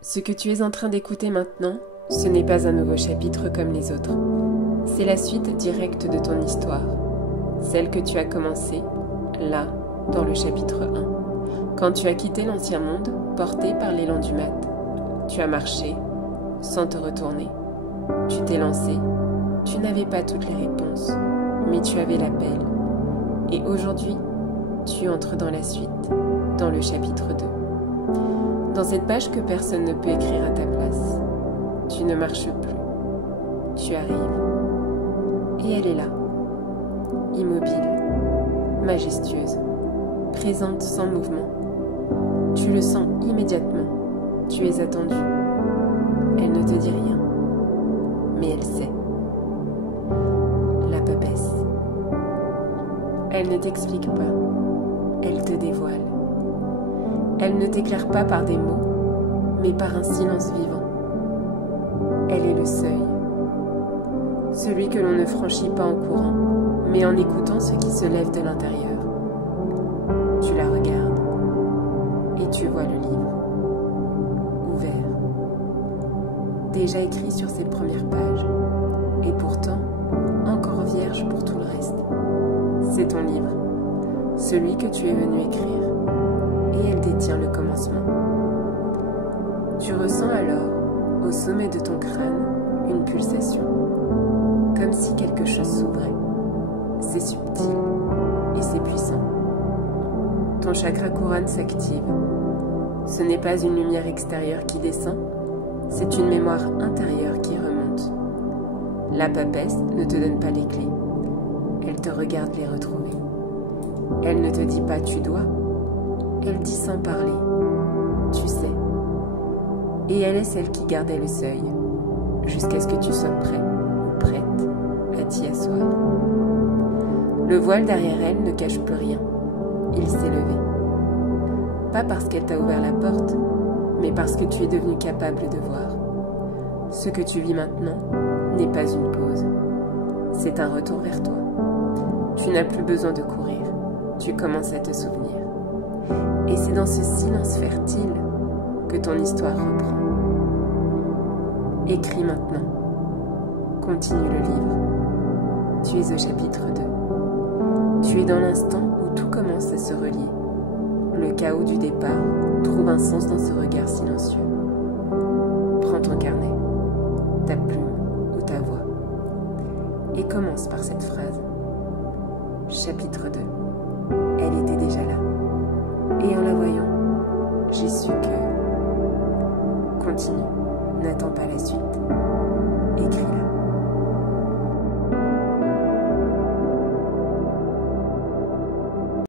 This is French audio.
Ce que tu es en train d'écouter maintenant, ce n'est pas un nouveau chapitre comme les autres. C'est la suite directe de ton histoire, celle que tu as commencée, là, dans le chapitre 1. Quand tu as quitté l'ancien monde, porté par l'élan du mat, tu as marché, sans te retourner. Tu t'es lancé, tu n'avais pas toutes les réponses, mais tu avais l'appel. Et aujourd'hui, tu entres dans la suite, dans le chapitre 2. Dans cette page que personne ne peut écrire à ta place, tu ne marches plus, tu arrives. Et elle est là, immobile, majestueuse, présente sans mouvement. Tu le sens immédiatement, tu es attendu. Elle ne te dit rien, mais elle sait. La papesse. Elle ne t'explique pas, elle te dévoile. Elle ne t'éclaire pas par des mots, mais par un silence vivant. Elle est le seuil, celui que l'on ne franchit pas en courant, mais en écoutant ce qui se lève de l'intérieur. Tu la regardes, et tu vois le livre, ouvert, déjà écrit sur ses premières pages, et pourtant encore vierge pour tout le reste. C'est ton livre, celui que tu es venu écrire, et elle détient le commencement. Tu ressens alors, au sommet de ton crâne, une pulsation, comme si quelque chose s'ouvrait. C'est subtil et c'est puissant. Ton chakra couronne s'active. Ce n'est pas une lumière extérieure qui descend, c'est une mémoire intérieure qui remonte. La papesse ne te donne pas les clés. Elle te regarde les retrouver. Elle ne te dit pas « tu dois ». Elle dit sans parler « tu sais ». Et elle est celle qui gardait le seuil, jusqu'à ce que tu sois prêt ou prête à t'y asseoir. Le voile derrière elle ne cache plus rien. Il s'est levé. Pas parce qu'elle t'a ouvert la porte, mais parce que tu es devenu capable de voir. Ce que tu vis maintenant n'est pas une pause. C'est un retour vers toi. Tu n'as plus besoin de courir. Tu commences à te souvenir. Et c'est dans ce silence fertile que ton histoire reprend. Écris maintenant. Continue le livre. Tu es au chapitre 2. Tu es dans l'instant où tout commence à se relier. Le chaos du départ trouve un sens dans ce regard silencieux. Prends ton carnet, ta plume ou ta voix, et commence par cette phrase. Chapitre 2. Elle était déjà là. Et en la voyant, j'ai su que... Continue, n'attends pas la suite. Écris-la.